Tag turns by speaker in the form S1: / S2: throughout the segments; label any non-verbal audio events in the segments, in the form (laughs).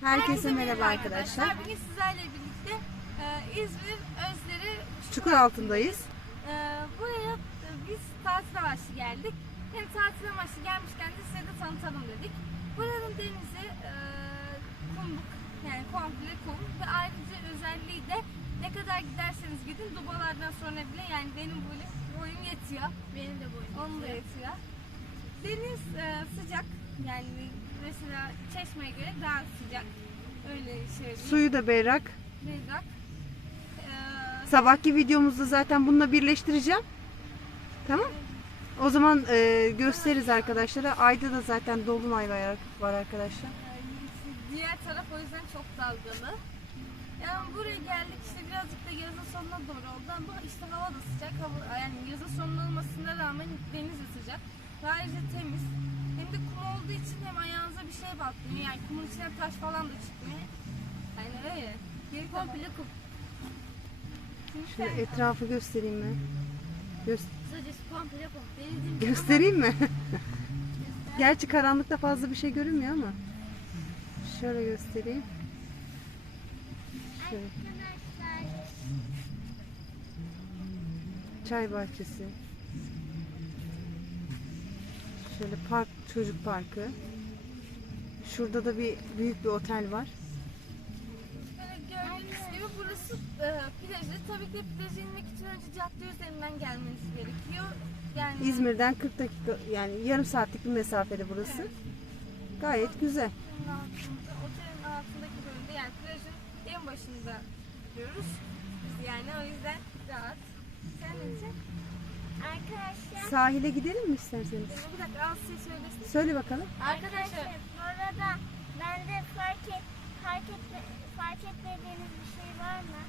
S1: Herkese merhaba arkadaşlar.
S2: Bugün sizlerle birlikte e, İzmir Özleri
S1: Çukur altındayız.
S2: e, buraya e, biz tatil amaçlı geldik. Hem tatil amaçlı gelmişken de size de tanıtalım dedik. Buranın denizi e, kumluk yani komple kum ve ayrıca özelliği de ne kadar giderseniz gidin dubalardan sonra bile yani benim boyum, boyum yetiyor. Benim de boyum Onun da yetiyor. Deniz e, sıcak yani mesela çeşmeye göre daha sıcak. Öyle söyleyeyim.
S1: Suyu da berrak.
S2: Berrak. Ee,
S1: Sabahki videomuzda zaten bununla birleştireceğim. Tamam. O zaman e, gösteririz arkadaşlara. Ayda da zaten dolunay var, var arkadaşlar.
S2: diğer taraf o yüzden çok dalgalı. Yani buraya geldik işte birazcık da yazın sonuna doğru oldu ama işte hava da sıcak. Hava, yani yazın sonuna olmasına rağmen deniz de sıcak. Ve ayrıca temiz. Hem de kum olduğu için hem ayağınıza bir şey batmıyor. Yani kumun içine taş falan da çıkmıyor. Yani öyle. Geri komple kum.
S1: Şöyle etrafı göstereyim ben. Gö-
S2: Kısacası komple kum. Denizin
S1: göstereyim mi? (laughs) Gerçi karanlıkta fazla bir şey görünmüyor ama. Şöyle göstereyim. Şöyle. Çay bahçesi. Şöyle park, çocuk parkı. Şurada da bir büyük bir otel var.
S2: Böyle gördüğünüz gibi burası e, plajı. Tabii ki plaja inmek için önce cadde üzerinden gelmeniz gerekiyor. Yani
S1: İzmir'den 40 dakika yani yarım saatlik bir mesafede burası. Gayet güzel.
S2: otelin altında, otelin altındaki bölümde yani plajın en başında duruyoruz. Biz yani o yüzden rahat. Sen ne diyeceksin?
S3: Arkadaşlar,
S1: Sahile gidelim mi isterseniz?
S2: Bir dakika az şey söylesin.
S1: Söyle bakalım.
S2: Arkadaşlar
S3: bu arada bende fark et, fark etme, fark etmediğiniz bir şey var mı?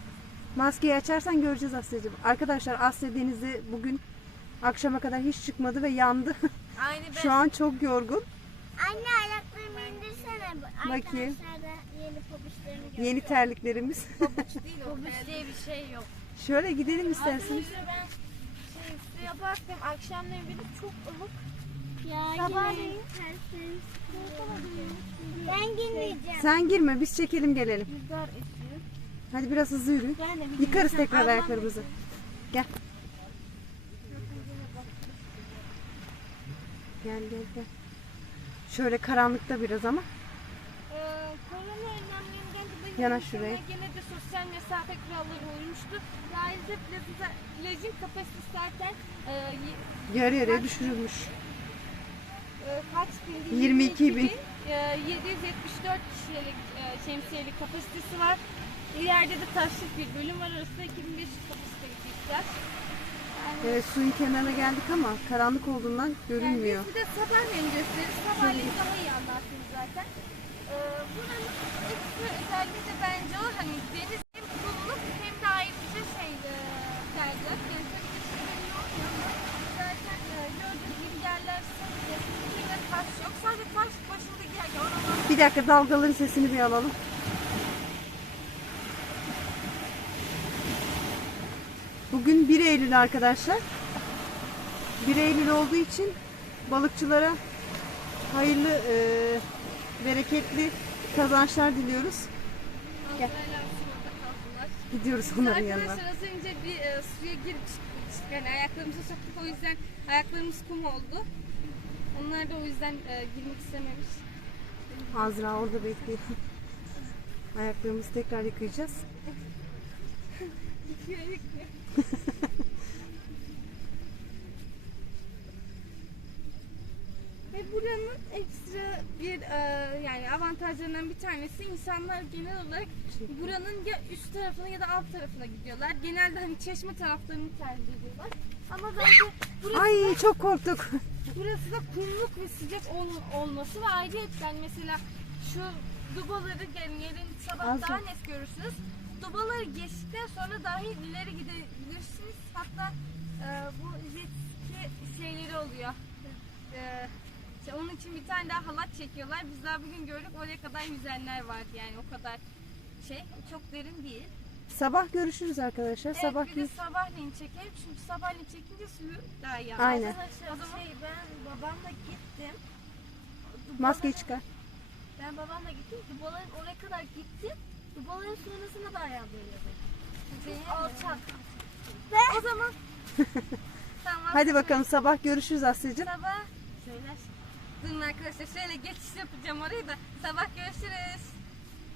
S1: Maskeyi açarsan göreceğiz Asya'cığım. Arkadaşlar Asya Denizi bugün akşama kadar hiç çıkmadı ve yandı. (laughs)
S2: aynı ben.
S1: Şu an çok yorgun.
S3: Anne ayaklarımı indirsene. Bu
S1: Bakayım.
S3: Arkadaşlar da yeni pabuçlarını gördüm.
S1: Yeni terliklerimiz.
S2: Pabuç değil o. (laughs) Pabuç diye bir şey yok.
S1: Şöyle gidelim isterseniz.
S2: ben suya baktım akşamleyin biri çok ılık.
S3: Ya
S2: Sabahleyin
S3: Ben girmeyeceğim.
S1: Sen girme biz çekelim gelelim.
S2: Rüzgar esiyor.
S1: Hadi biraz hızlı yürü.
S2: Ben de bir
S1: Yıkarız tekrar ayaklarımızı. Gel. Gel gel gel. Şöyle karanlıkta biraz ama.
S2: Ee, korona insanlar
S1: şuraya.
S2: Gene de sosyal mesafe kuralları uymuştu. Ayrıca plajın, plajın kapasitesi zaten e,
S1: Yarı yarıya düşürülmüş.
S2: e, kaç bin?
S1: 22 bin.
S2: E, 774 kişilik e, şemsiyelik kapasitesi var. İleride de taşlık bir bölüm var. Arasında 2500 kapasitelik bir plaj. Yani,
S1: Evet suyun kenarına geldik ama karanlık olduğundan görünmüyor.
S2: Yani biz de sabahleyin gösteririz. Sabahleyin daha iyi anlarsınız zaten. Ee, buranın bence o deniz hem kumluk hem de ayrıca e, derler. E,
S1: Bir dakika dalgaların sesini bir alalım. Bugün 1 Eylül arkadaşlar. 1 Eylül olduğu için balıkçılara hayırlı, e, bereketli kazançlar diliyoruz. Gel. Gidiyoruz onların yanına.
S2: arkadaşlar az önce bir e, suya girip çıktık. Yani ayaklarımızı soktuk o yüzden ayaklarımız kum oldu. Onlar da o yüzden e, girmek istememiş.
S1: Azra orada bekliyor. Ayaklarımızı tekrar yıkayacağız. (laughs)
S2: Yıkıyor, yıkıyor. (laughs) Ve buranın ekstra bir e, avantajlarından bir tanesi insanlar genel olarak buranın ya üst tarafına ya da alt tarafına gidiyorlar. Genelde hani çeşme taraflarını tercih ediyorlar. Ama bence burası,
S1: Ay çok korktuk.
S2: burası da kumluk ve sıcak ol- olması ve ayrıca yani mesela şu dubaları yani yerin sabah
S1: Az
S2: daha net görürsünüz. Dubaları geçtikten sonra dahi ileri gidebilirsiniz. Hatta e, bu jet ski şeyleri oluyor. E, işte onun için bir tane daha halat çekiyorlar. Biz daha bugün gördük oraya kadar yüzenler vardı yani o kadar şey çok derin değil.
S1: Sabah görüşürüz arkadaşlar.
S2: Evet,
S1: Sabah
S2: bir de sabahleyin çekelim çünkü sabahleyin çekince suyu daha iyi
S1: Aynen.
S2: O zaman
S3: Şey, ben babamla gittim.
S1: Maskeyi çıkar.
S2: Ben babamla gittim. Dubaların oraya kadar gitti. Dubaların sonrasında da ayağı böyle. Alçak. O zaman (laughs) tamam.
S1: Hadi bakalım sabah görüşürüz Asya'cığım.
S2: Sabah. Durun arkadaşlar şöyle geçiş yapacağım orayı da sabah görüşürüz.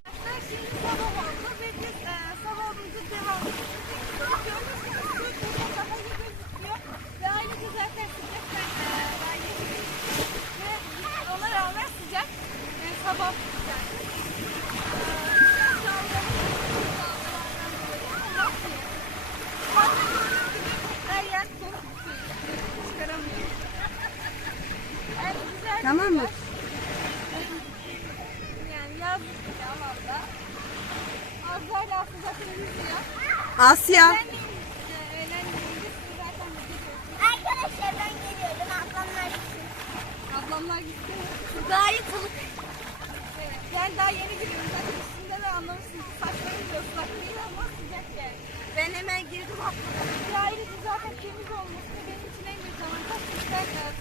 S2: Arkadaşlar şimdi sabah oldu ve biz e, sabah devam ediyoruz. Gördüğünüz gibi su burada daha iyi gözüküyor. Ve ayrıca zaten sıcak e, aile gibi. Ve ona rağmen sıcak. E, sabah sıcak. E, biraz dalgalı. Dalgalardan dolayı ama iyi. Fazla gördüğünüz gibi her yer kum. Çıkaramıyorum. Evet, güzel bir
S1: Tamam mı?
S2: Yani yazlık bir alanda. Azlarla aslında zaten yüzüyor.
S1: Asya.
S2: Ben.
S3: Arkadaşlar ben geliyorum. Ablamlar için.
S2: Ablamlar gitti. Daha tanık. Evet, ben daha yeni giriyorum. Zaten üstünde de anlamışsınız. Saçlarım da ıslak değil ama sıcak yani. Ben hemen girdim. Bir ayrıca zaten temiz olması da benim için en büyük avantaj.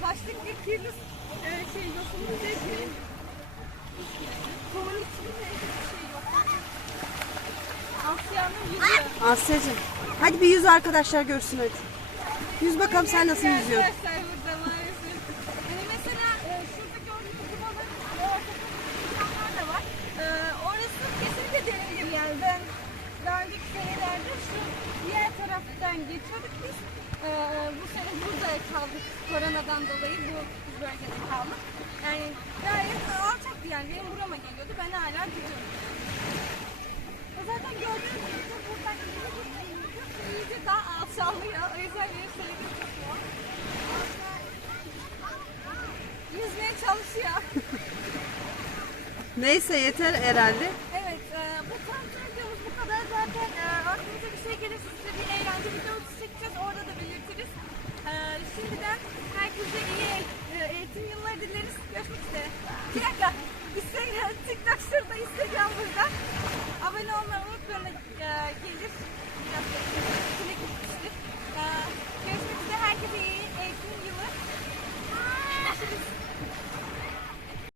S2: Taşlık bir kirli e, şey yosunlu zevklerim. Kumun içinde hiçbir yok. Asya'nın yüzü.
S1: Asya'cığım. Hadi bir yüz arkadaşlar görsün hadi. Yüz bakalım sen nasıl yüzüyorsun.
S2: Hani mesela e, şurada gördüğünüz dubaların ve ortada da var. E, orası kesinlikle denebilir yani. Ben daha önceki senelerde şu diğer taraftan geçiyorduk biz. E, bu sene burada kaldık koronadan dolayı bu bölgede kaldık. Yani gayet alçaktı yani benim burama geliyordu ben hala gidiyorum. E zaten gördüğünüz gibi de buradan iyice daha alçalıyor. O yüzden benim söylediğim çok. Yüzmeye çalışıyor.
S1: Neyse yeter herhalde.
S2: Evet, e, bu tanıtım videomuz bu kadar. Zaten e, aklınıza bir şey gelirse size bir eğlence videosu çekeceğiz. Orada da belirtiriz. E, şimdiden herkese iyi e, Tüm yıllar dileriz. Görüşmek üzere. Bir dakika. Instagram, TikTok şurada, Instagram burada. Abone olmayı unutmayın. Ee, gelir. Biraz bekleyin. gitmiştir. Ee, görüşmek üzere. Herkese iyi eğitim yılı. Görüşürüz.